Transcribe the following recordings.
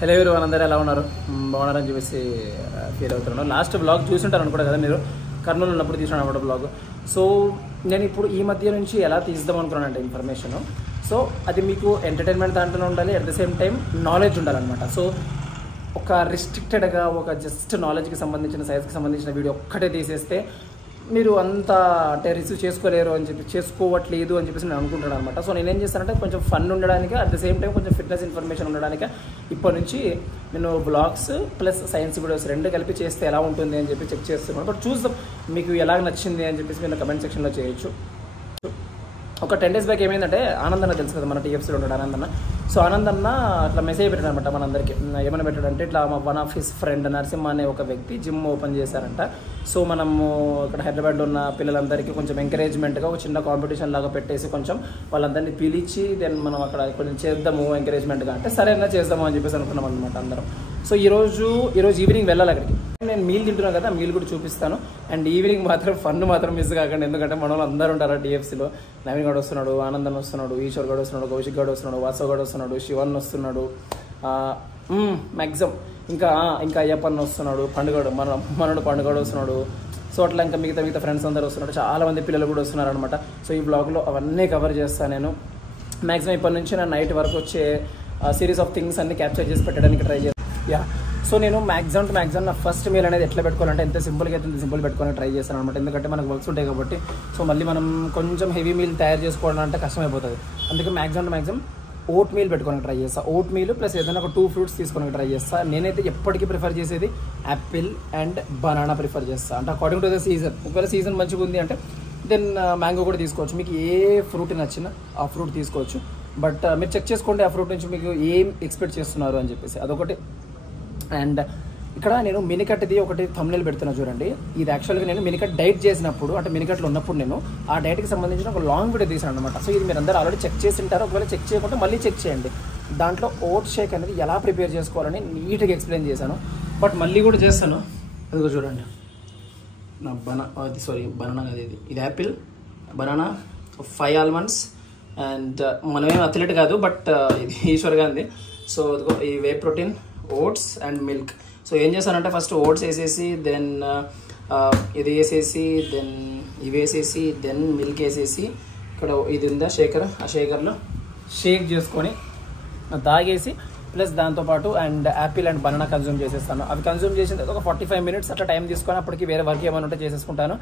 Hello ఎవరు అందరూ ఎలా ఉన్నారు? బాగున్నారని చెప్పేసి ఫీల్ అవుతున్నాను. లాస్ట్ బ్లాగ్ చూసుంటారు అనుకుంటా కదా మీరు, కర్నూలు ఉన్నప్పుడు తీసాను అన్నమాట బ్లాగ్. సో నేను ఇప్పుడు ఈ మధ్య నుంచి ఎలా తీద్దాం అనుకున్నానంటే ఇన్ఫర్మేషన్. సో అది మీకు ఎంటర్టైన్మెంట్ దాంట్లో ఉండాలి, at the same time knowledge ఉండాలన్నమాట. సో ఒక రిస్ట్రిక్టెడ్గా ఒక జస్ట్ నాలెడ్జ్కి సంబంధించిన సైన్స్కి సంబంధించిన వీడియో ఒక్కటే తీసేస్తే మీరు అంత అంటే రిసీవ్ చేసుకోలేరు అని చెప్పి చేసుకోవట్లేదు అని చెప్పేసి నేను అనుకుంటున్నాను అనమాట. సో నేనేం చేస్తానంటే కొంచెం ఫన్ ఉండడానికి, అట్ ద సేమ్ టైం కొంచెం ఫిట్నెస్ ఇన్ఫర్మేషన్ ఉండడానికి ఇప్పటి నుంచి నేను బ్లాగ్స్ ప్లస్ సైన్స్ వీడియోస్ రెండు కలిపి చేస్తే ఎలా ఉంటుంది అని చెప్పి చెక్ చేస్తున్నాను. బట్ చూద్దాం మీకు ఎలా నచ్చింది అని చెప్పేసి మీరు కమెంట్ సెక్షన్లో చేయొచ్చు. ఒక 10 days బ్యాక్ ఏమైందంటే, ఆనందన్న తెలుసు కదా మన టీఎఫ్సీలో ఉంటాడు ఆనందన్న. సో ఆనందన్న అట్లా మెసేజ్ పెట్టాడు అనమాట మనందరికీ. ఏమైనా పెట్టాడంటే ఇట్లా one of his friend Narasimha అనే ఒక వ్యక్తి జిమ్ ఓపెన్ చేశారంట. సో మనము ఇక్కడ హైదరాబాద్లో ఉన్న పిల్లలందరికీ కొంచెం ఎంకరేజ్మెంట్గా ఒక చిన్న కాంపిటీషన్ లాగా పెట్టేసి కొంచెం వాళ్ళందరినీ పిలిచి దెన్ మనం అక్కడ కొంచెం చేద్దాము ఎంకరేజ్మెంట్గా అంటే సరేనా చేద్దాము అని చెప్పేసి అనుకున్నాం అనమాట అందరం. సో ఈరోజు ఈవినింగ్ వెళ్ళాలి అక్కడికి. నేను మీల్ తింటున్నాను కదా, మీల్ కూడా చూపిస్తాను. అండ్ ఈవినింగ్ మాత్రం ఫన్ మాత్రం మిస్ కాకండి, ఎందుకంటే మన వాళ్ళు అందరూ ఉంటారు టీఎఫ్సీలో. నవీన్ గౌడ్ వస్తున్నాడు, ఆనందన్ వస్తున్నాడు, ఈశ్వర్ గౌడ్ వస్తున్నాడు, కౌశిక్ గౌడ్ వస్తున్నాడు, వాసవ్ గౌడ్ వస్తున్నాడు, శివన్ వస్తున్నాడు, మ్యాక్సిమం ఇంకా అయ్యప్పన్ వస్తున్నాడు, మనోడు పండుగడు వస్తున్నాడు. సో అట్లా ఇంకా మిగతా ఫ్రెండ్స్ అందరూ వస్తున్నాడు, చాలా మంది పిల్లలు కూడా వస్తున్నారు అనమాట. సో ఈ బ్లాగ్లో అవన్నీ కవర్ చేస్తాను నేను. మ్యాక్సిమం ఇప్పటి నుంచి నేను నైట్ వరకు వచ్చే సిరీస్ ఆఫ్ థింగ్స్ అన్ని క్యాప్చర్ చేసి పెట్టడానికి ట్రై చేస్తాను. సో నేను మ్యాక్సిమం నా ఫస్ట్ మీల్ అనేది ఎట్లా పెట్టుకోవాలంటే ఎంత సింపుల్గా అయితే సింపుల్ పెట్టుకోవాలని ట్రై చేస్తాను అనమాట. ఎందుకంటే మనకు వర్క్స్ ఉంటాయి కాబట్టి. సో మళ్ళీ మనం కొంచెం హెవీ మీల్ తయారు చేసుకోవడం అంటే కష్టమైపోతుంది. అందుకే మ్యాక్సిమం ఓట్ మీల్ పెట్టుకోవడానికి ట్రై చేస్తాను. ఓట్ మీల్ ప్లస్ ఏదైనా ఒక 2 fruits తీసుకోవడానికి ట్రై చేస్తాను. నేనైతే ఎప్పటికీ ప్రిఫర్ చేసేది యాపిల్ అండ్ బనానా ప్రిఫర్ చేస్తాను. అంటే అకార్డింగ్ టు ద సీజన్. ఒకవేళ సీజన్ మంచిగా ఉంది అంటే దెన్ మ్యాంగో కూడా తీసుకోవచ్చు. మీకు ఏ ఫ్రూట్ నచ్చినా ఆ ఫ్రూట్ తీసుకోవచ్చు. బట్ మీరు చెక్ చేసుకోండి ఆ ఫ్రూట్ నుంచి మీకు ఏం ఎక్స్పెక్ట్ చేస్తున్నారు అని చెప్పేసి, అదొకటి. అండ్ ఇక్కడ నేను మినికట్ది ఒకటి థంబ్నెయిల్ పెడుతున్నా చూడండి. ఇది యాక్చువల్గా నేను మినికట్ డైట్ చేసినప్పుడు, అంటే మినికట్లో ఉన్నప్పుడు నేను ఆ డైట్కి సంబంధించిన ఒక లాంగ్ వీడియో తీసాను అనమాట. సో ఇది మీరు అందరూ ఆల్రెడీ చెక్ చేసి ఉంటారు. ఒకవేళ చెక్ చేయకుంటే మళ్ళీ చెక్ చేయండి. దాంట్లో ఓట్ షేక్ అనేది ఎలా ప్రిపేర్ చేసుకోవాలని నీట్గా ఎక్స్ప్లెయిన్ చేశాను. బట్ మళ్ళీ కూడా చేస్తాను. అదిగో చూడండి, నా బనానా కదా, ఇది యాపిల్, బనానా, 5 almonds. అండ్ మనమేం అథ్లెట్ కాదు, బట్ ఇది ఈశ్వర్ గాంధీ. సో అదిగో ఈ whey protein, oats and milk. So ఏం చేస్తానంటే ఫస్ట్ ఓట్స్ వేసేసి దెన్ ఇది వేసేసి దెన్ ఇవి వేసేసి దెన్ మిల్క్ వేసేసి ఇక్కడ ఇది ఉందా షేకర్, ఆ షేకర్లో షేక్ చేసుకొని తాగేసి ప్లస్ దాంతోపాటు and Apple and banana consume చేసేస్తాను. అవి కన్జ్యూమ్ చేసిన తర్వాత ఒక 45 minutes అట్లా టైం తీసుకొని అప్పటికి వేరే వర్క్ ఏమైనా ఉంటే చేసేసుకుంటాను.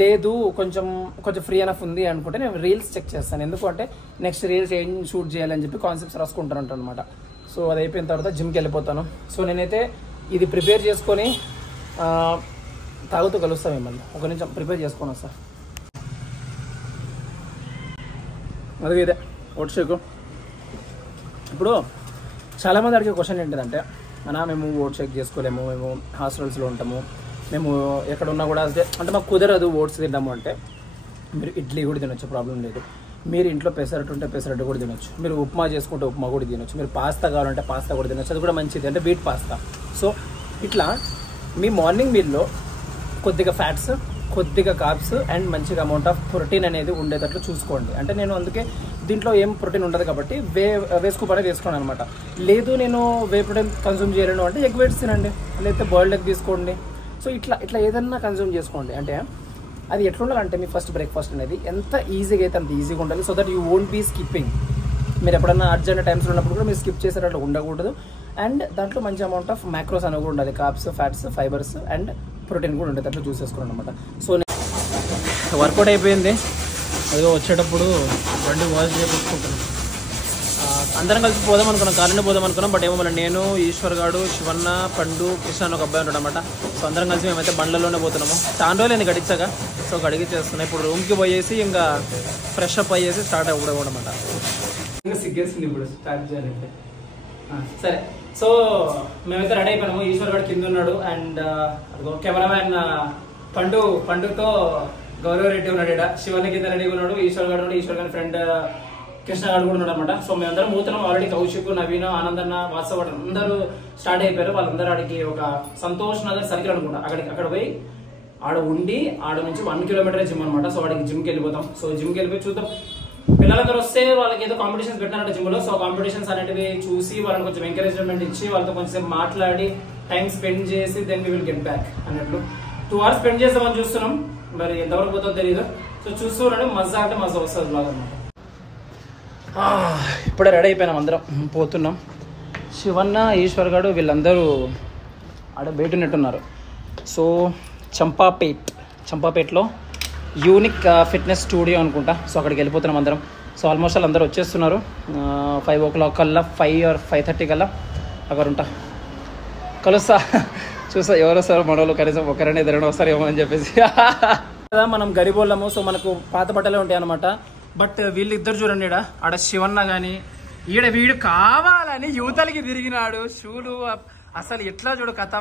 లేదు కొంచెం ఫ్రీ ఎనఫ్ ఉంది అనుకుంటే నేను రీల్స్ చెక్ చేస్తాను. ఎందుకంటే నెక్స్ట్ రీల్స్ ఏం షూట్ చేయాలని చెప్పి కాన్సెప్ట్స్ రాసుకుంటాను అనమాట. సో అది అయిపోయిన తర్వాత జిమ్కి వెళ్ళిపోతాను. సో నేనైతే ఇది ప్రిపేర్ చేసుకొని తాగుతూ కలుస్తాను మిమ్మల్ని. ఒక నిమిషం ప్రిపేర్ చేసుకొని వస్తా. అది ఇదే ఓట్ షేక్. ఇప్పుడు చాలామంది అడిగే క్వశ్చన్ ఏంటిదంటే, మేము ఓట్ షేక్ చేసుకోలేము, మేము హాస్టల్స్లో ఉంటాము, మేము ఎక్కడ ఉన్నా కూడా అంటే మాకు కుదరదు ఓట్స్ తింటాము అంటే, మీరు ఇడ్లీ కూడా తినొచ్చు, ప్రాబ్లం లేదు. మీరు ఇంట్లో పెసరట్టు ఉంటే పెసరట్టు కూడా తినొచ్చు, మీరు ఉప్మా చేసుకుంటే ఉప్మా కూడా తినొచ్చు, మీరు పాస్తా కావాలంటే పాస్తా కూడా తినొచ్చు, అది కూడా మంచిది, అంటే వీట్ పాస్తా. సో ఇట్లా మీ మార్నింగ్ మీల్లో కొద్దిగా ఫ్యాట్స్, కొద్దిగా కార్బ్స్ అండ్ మంచిగా అమౌంట్ ఆఫ్ ప్రోటీన్ అనేది ఉండేటట్లు చూసుకోండి. అంటే నేను అందుకే దీంట్లో ఏం ప్రోటీన్ ఉండదు కాబట్టి వేసుకోపనే వేసుకోండి అనమాట. లేదు నేను వే ప్రోటీన్ కన్జ్యూమ్ చేయలేను అంటే ఎగ్ వైట్స్ తినండి, లేకపోతే బాయిల్డ్ ఎగ్ తీసుకోండి. సో ఇట్లా ఏదన్నా కన్జ్యూమ్ చేసుకోండి. అంటే అది ఎట్లా ఉండాలంటే మీ ఫస్ట్ బ్రేక్ఫాస్ట్ అనేది ఎంత ఈజీగా అయితే అంత ఈజీగా ఉండాలి. So that you won't be skipping. మీరు ఎప్పుడన్నా అర్జెంట్ టైమ్స్లో ఉన్నప్పుడు కూడా మీరు స్కిప్ చేసేటట్లు ఉండకూడదు. అండ్ దాంట్లో మంచి అమౌంట్ ఆఫ్ మ్యాక్రోస్ అనేవి కూడా ఉండాలి, carbs, fats, fibres and protein కూడా ఉండేటట్లు చూసేసుకోండి అనమాట. సో వర్కౌట్ అయిపోయింది. అదిగో వచ్చేటప్పుడు బండి వాష్ చేయించుకుంటున్నాం. అందరం కలిసి పోదాం అనుకున్నాం, కాలనీ పోదాం అనుకున్నాం. బట్ ఏమో మళ్ళీ నేను, ఈశ్వర్ గాడు, శివన్న, పండు, కృష్ణ అని ఒక అబ్బాయి ఉంటాడు అనమాట. సో అందరం కలిసి మేమైతే బండ్లలోనే పోతున్నాము. చాలా రోజులు గడిచాక సో గడిగిచ్చేస్తున్నాయి. ఇప్పుడు రూమ్కి పోయేసి ఇంకా ఫ్రెష్ అప్ అయ్యేసి స్టార్ట్ అవ్వడం అనమాట. ఇంకా సిగ్గేసింది ఇప్పుడు స్టార్ట్ చేయాలంటే. సరే, సో మేమైతే రెడీ అయిపోయినాము. ఈశ్వర్ గారు కింద ఉన్నాడు అండ్ కెమెరామ్యాన్ పండుతో గౌరవ్ రెడ్డి ఉన్నాడు. ఇక్కడ శివన్న కింద రెడీగా ఉన్నాడు, ఈశ్వర్ గారు ఉన్నాడు, ఈశ్వర్ గారి ఫ్రెండ్ కృష్ణ గారు కూడా ఉన్నాడు అనమాట. సో మేమందరం మూతున్నాం. ఆల్రెడీ కౌశిక్, నవీన్, ఆనందన్న, వాత్సవ్ అందరూ స్టార్ట్ అయిపోయారు. వాళ్ళందరూ ఆడికి ఒక సంతోష్ నగర్ సర్కిల్ అనుకుంటా, అక్కడ పోయి ఆడ ఉండి ఆడ నుంచి 1 kilometer జిమ్ అనమాట. సో వాడికి జిమ్కి వెళ్ళిపోతాం. సో జిమ్కి వెళ్ళిపోయి చూద్దాం పిల్లలందరూ వస్తే వాళ్ళకి ఏదో కాంపిటీషన్స్ పెట్టారంట జిమ్ లో. సో కాంపిటీషన్స్ అనేటివి చూసి వాళ్ళని కొంచెం ఎంకరేజ్మెంట్ ఇచ్చి వాళ్ళతో కొంచెం మాట్లాడి టైం స్పెండ్ చేసి then we will get back అన్నట్లు 2 hours స్పెండ్ చేస్తామని చూస్తున్నాం. మరి ఎంతవరకు పోతుందో తెలియదు. సో చూస్తున్నాడు మజా అంటే మజా వస్తుంది బ్లాగ్ అనమాట. ఇప్పుడే రెడీ అయిపోయినాం, అందరం పోతున్నాం. శివన్న, ఈశ్వర్ గారు వీళ్ళందరూ ఆడ బయట ఉన్నట్టున్నారు. సో చంపాపేట్లో యూనిక్ ఫిట్నెస్ స్టూడియో అనుకుంటా. సో అక్కడికి వెళ్ళిపోతున్నాం అందరం. సో ఆల్మోస్ట్ అందరూ వచ్చేస్తున్నారు. 5 o'clock కల్లా 5 or 5:30 కల్లా అక్కడ ఉంటా. కలుస్తా, చూస్తా ఎవరు వస్తారు మన వాళ్ళు, కనీసం ఒకరైనా ఇద్దరైనా వస్తారు ఏమో అని చెప్పేసి. మనం గరీబోళ్ళము, సో మనకు పాత బట్టలే ఉంటాయి అనమాట. బట్ వీళ్ళిద్దరు చూడండి, ఆడ శివన్న కానీ వీడు కావాలని యువతలకి తిరిగినాడు. షూలు అసలు ఎట్లా చూడు కథ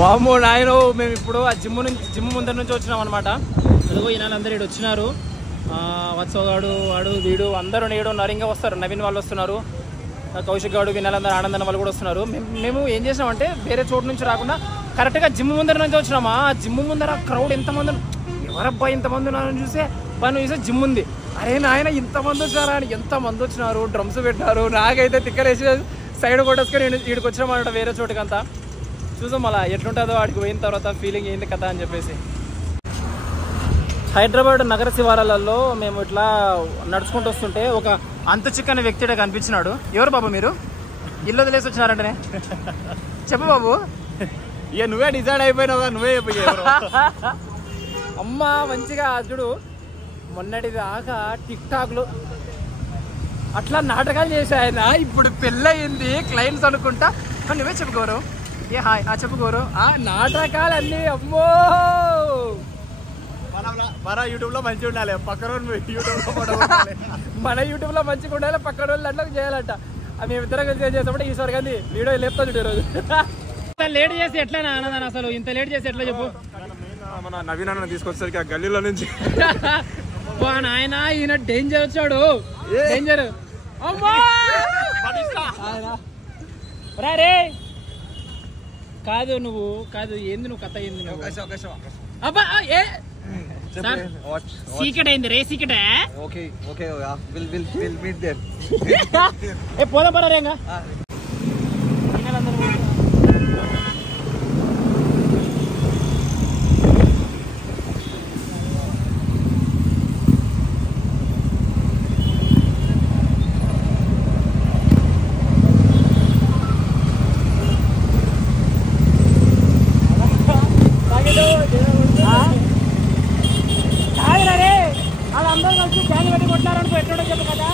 వామో నాయన. మేము ఇప్పుడు ఆ జిమ్ ముందర నుంచి వచ్చినాం అనమాట. అదిగో ఈయన అందరు ఇటు వచ్చినారు. వత్సగాడు, వాడు, వీడు అందరూ నేడు ఉన్నారు. ఇంకా వస్తారు, నవీన్ వాళ్ళు వస్తున్నారు, కౌశిక్ గాడు, వినాలందరూ, ఆనందన్న వాళ్ళు కూడా వస్తున్నారు. మేము ఏం చేసినామంటే వేరే చోటు నుంచి రాకుండా కరెక్ట్గా జిమ్ ముందర నుంచి వచ్చినామా. ఆ జిమ్ ముందర క్రౌడ్ ఎంతమంది, ఎవరబ్బా ఇంతమంది ఉన్నారని చూసే పని చూసే జిమ్ ఉంది. అరే నాయన ఇంతమంది వచ్చినారా అని, ఎంతమంది వచ్చినారు, డ్రమ్స్ పెట్టినారు. నాకైతే తిక్కలేసి సైడ్ కొట్టేసుకొని వీడికి వచ్చినామన్నమాట వేరే చోటుకంతా. చూసాం అలా ఎట్లుంటుందో వాడికి పోయిన తర్వాత ఫీలింగ్ ఏంది కదా అని చెప్పేసి. హైదరాబాద్ నగర శివారాలలో మేము ఇట్లా నడుచుకుంటూ వస్తుంటే ఒక అంతు చిక్కని వ్యక్తి కనిపించినాడు. ఎవరు బాబు మీరు? ఇల్లు వదిలేసి వచ్చినారంటనే చెప్పు బాబు. ఇక నువ్వే డిసైడ్ అయిపోయినావు, నువ్వే అమ్మా మంచిగా అదుడు. మొన్నటి దాకా టిక్ టాక్లు అట్లా నాటకాలు చేశాయన, ఇప్పుడు పెళ్ళయింది క్లయింట్స్ అనుకుంటా. నువ్వే చెప్పుకోరు ఏ హాయ్ చెప్పుకోరు ఆ నాటకాలన్నీ. అమ్మో మన యూట్యూబ్ లో మంచిగా ఉండాలి, పక్కన మన యూట్యూబ్ లో మంచిగా ఉండాలి, పక్కన వాళ్ళు అట్లా చేయాలంట. మేమిద్దరం కలిసి చేసినప్పుడు ఈశ్వర్ గాంధీ వీడియో లేపుతాడు ఈరోజు. లేట్ చేసి ఎట్లా ఆనందాన్ని, అసలు ఇంత లేట్ చేసి ఎట్లా చెప్పు. మన నవీన్ అన్న తీసుకొచ్చేసరికి ఆ గల్లీలో నుంచి ఆయన ఈయన డేంజర్ వచ్చాడు, డేంజర్. రే కాదు నువ్వు కాదు ఏంది నువ్వు కథ ఏంది నువ్వు? అబ్బా సీక్రెట్ అయింది రే, సీక్రెట్. ఏ పోదాం పరా రేంగా. వాళ్ళందరూ కలిసి బ్యాంక్ పెట్టి కొట్టినారనుకో ఎట్లా చెప్పు కదా.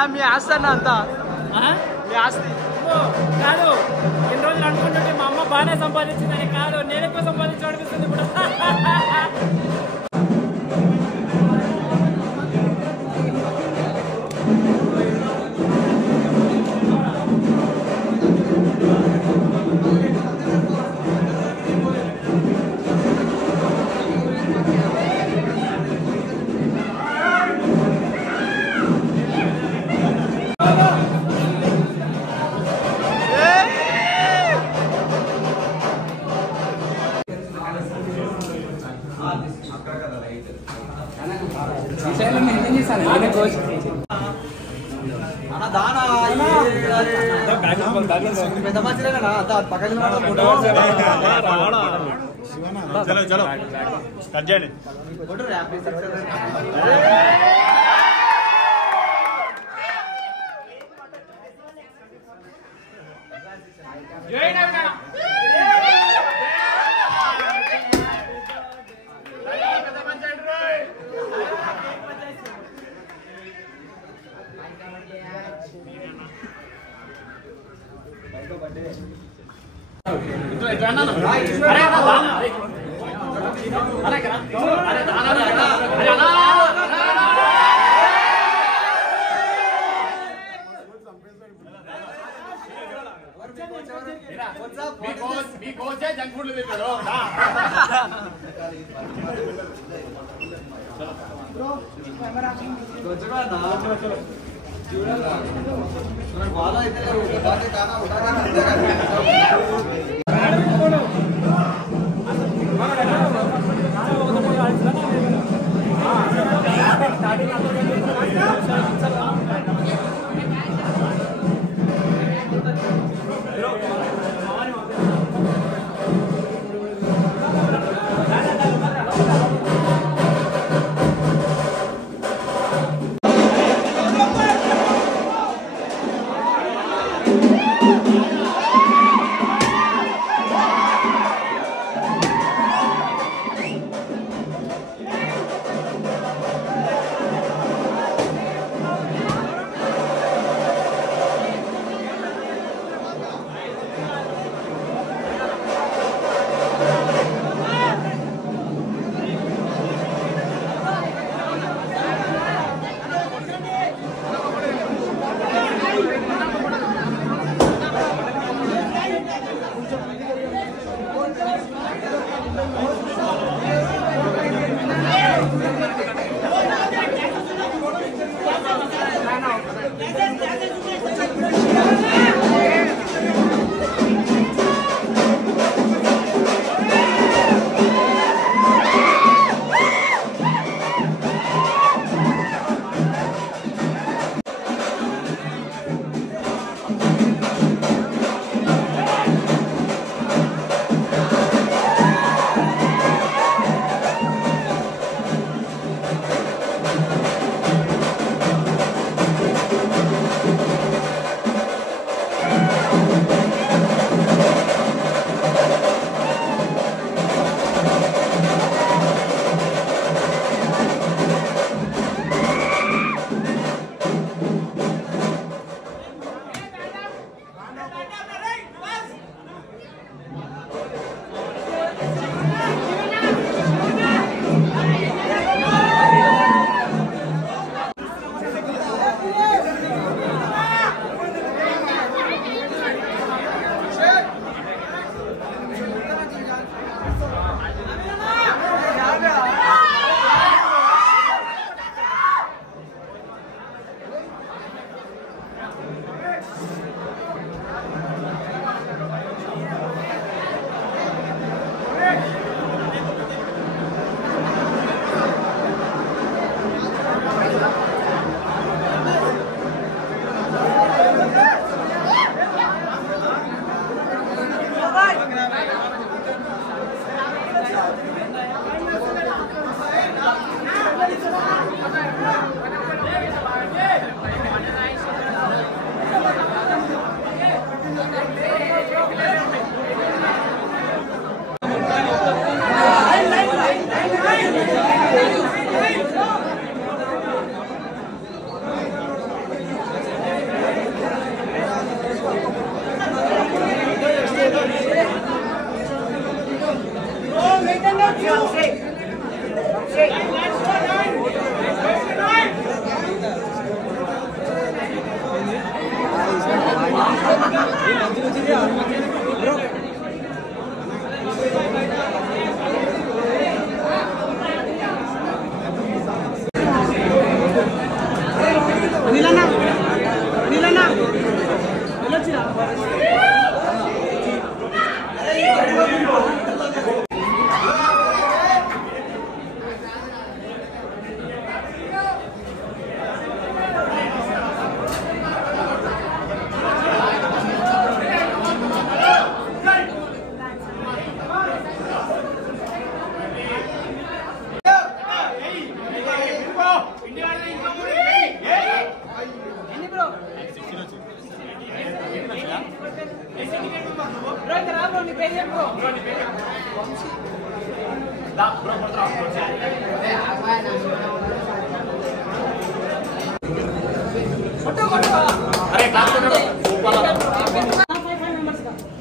అన్నా మీ ఆస్తి అన్న అంతా మీ ఆస్తి కాదు ఎన్ని రోజులు అనుకుంటుంటే మా అమ్మ బాగానే సంపాదించిందని కాదు నేను ఎక్కువ సంపాదించి అనిపిస్తుంది ఇప్పుడు చలో చలో కట్ చేయండి జంక్ ఫుడ్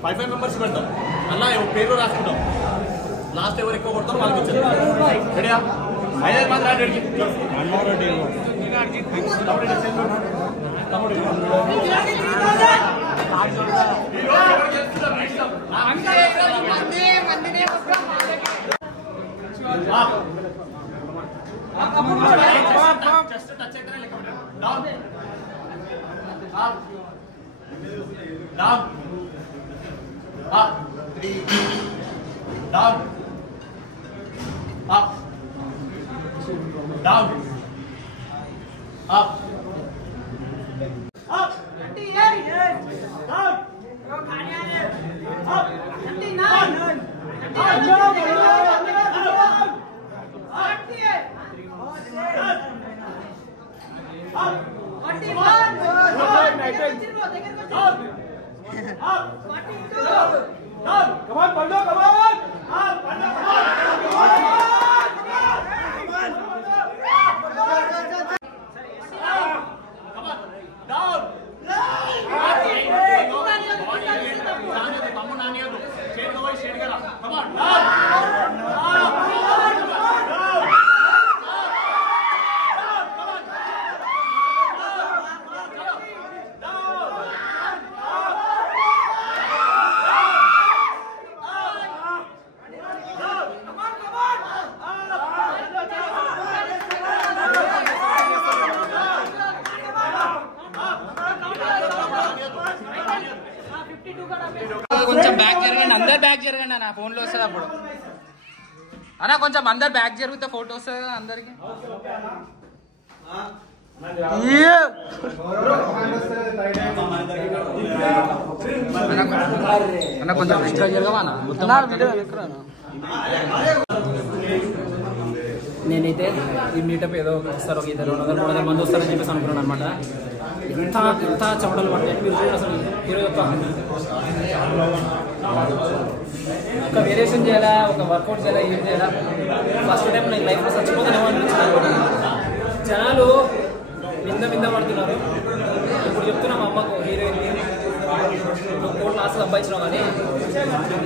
ఫైవ్ మెంబర్స్ పెడతాం అలా పేరు రాసుకుంటాం లాస్ట్ ఎవరు ఎక్కువ కొడతారో వాళ్ళకి ఇచ్చారు రెడీయా 5 మంది రాండి కొంచెం బ్యాక్ జరగండి, అందరు బ్యాక్ జరగండి అన్న, ఫోన్లో వస్తుంది అప్పుడు అన్న. కొంచెం అందరు బ్యాక్ జరిగితే ఫోటో వస్తుంది కదా అందరికి. అన్న కొంచెం ఎక్స్ట్రా జరగవా అన్న, నేనైతే ఈ మీటప్ ఏదో ఒకసారి ఒక 200-300 మంది వస్తారని చెప్పేసి అనుకున్నాను అనమాట. ఎంత చెమటలు పడతాయి మీరు చూడండి. అసలు హీరో యొక్క ఒక వేరియేషన్ చేయాలా, ఒక వర్కౌట్ చేయాలా, ఏం చేయాలా. ఫస్ట్ టైం నేను లైఫ్లో చచ్చిపోతానేమో అనిపించింది. జనాలు మింద పడుతున్నారు. ఇప్పుడు చెప్తున్నా మా అమ్మకు, హీరోయిన్ కోట్ల ఆశలు సంపాదించినావు కానీ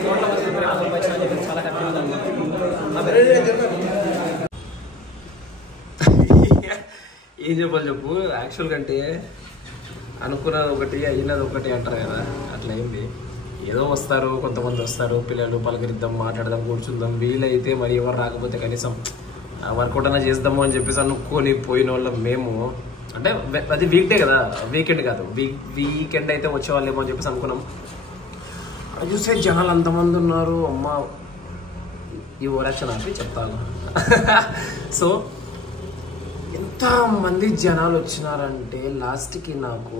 కోట్ల మంది ప్రేమ సంపాదించినా అని చెప్పి చాలా హ్యాపీగా ఉంది. ఏం చెప్పాలి చెప్పు. యాక్చువల్ కంటే అనుకున్నది ఒకటి అయినది ఒకటి అంటారు కదా, అట్లా అయింది. ఏదో వస్తారు, కొంతమంది వస్తారు, పిల్లలు పలకరిద్దాం, మాట్లాడదాం, కూర్చుందాం. వీలైతే మరి ఎవరు రాకపోతే కనీసం వర్కౌట్ అయినా చేద్దాము అని చెప్పేసి అనుకొని పోయిన వాళ్ళం మేము. అంటే అది వీక్ డే కదా, వీకెండ్ కాదు, వీకెండ్ అయితే వచ్చేవాళ్ళేమో అని చెప్పేసి అనుకున్నాం. అది చూస్తే జనాలు అంతమంది ఉన్నారు. అమ్మ ఈ ఓరాక్షన్ ఆపి చెప్తాను. సో ఎంతమంది జనాలు వచ్చినారంటే లాస్ట్కి నాకు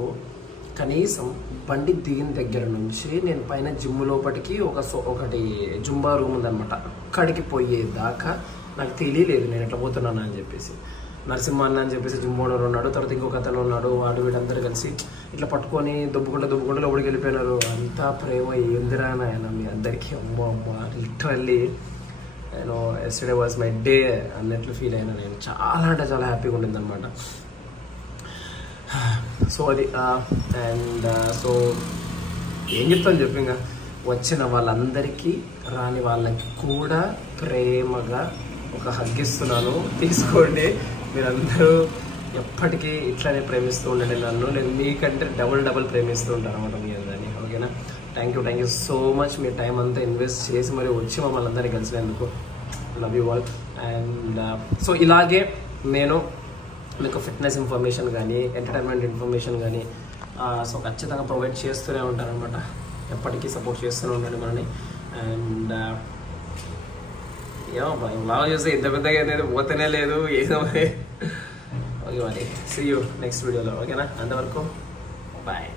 కనీసం బండి దిగిన దగ్గర నుంచి నేను పైన జిమ్ లోపలికి ఒకటి జుంబా రూమ్ ఉందనమాట, అక్కడికి పోయేదాకా నాకు తెలియలేదు నేను ఎట్లా పోతున్నాను అని చెప్పేసి. నరసింహ అన్న అని చెప్పేసి జిమ్ ఓనర్ ఉన్నాడు, తర్వాత ఇంకొక అతను ఉన్నాడు, వాడు వీళ్ళందరూ కలిసి ఇట్లా పట్టుకొని దొబ్బుకుంటూ లోపలికి వెళ్ళిపోయినారు. అంతా ప్రేమ ఏందిరా నాయన మీ అందరికీ. అమ్మ లిటరల్లీ నేను ఎస్టర్డే వాజ్ మై డే అన్నట్లు ఫీల్ అయినా నేను. చాలా అంటే చాలా హ్యాపీగా ఉండింది అనమాట. సో అది అండ్ సో ఏం చెప్తాను చెప్పి, ఇంకా వచ్చిన వాళ్ళందరికీ రాని వాళ్ళకి కూడా ప్రేమగా ఒక హగ్గిస్తున్నాను, తీసుకోండి. మీరందరూ ఎప్పటికీ ఇట్లానే ప్రేమిస్తూ ఉండండి నన్ను. నేను మీకంటే డబుల్ ప్రేమిస్తూ ఉంటాను అనమాట మీ అందరినీ. ఓకే. ఓకేనా. Thank you so much. మీ టైం అంతా ఇన్వెస్ట్ చేసి మరి వచ్చి మమ్మల్ని అందరినీ కలిసినందుకు. Love you all. And so ఇలాగే నేను మీకు ఫిట్నెస్ ఇన్ఫర్మేషన్ కానీ ఎంటర్టైన్మెంట్ ఇన్ఫర్మేషన్ కానీ సో ఖచ్చితంగా ప్రొవైడ్ చేస్తూనే ఉంటాను అనమాట. ఎప్పటికీ సపోర్ట్ చేస్తూనే ఉండండి మనని. అండ్ ఏమో బాగా చూస్తే ఇంత పెద్దగా అనేది పోతేనే లేదు ఏదో ఓకే మరి సీ యూ నెక్స్ట్ వీడియోలో. ఓకేనా, అంతవరకు బాయ్.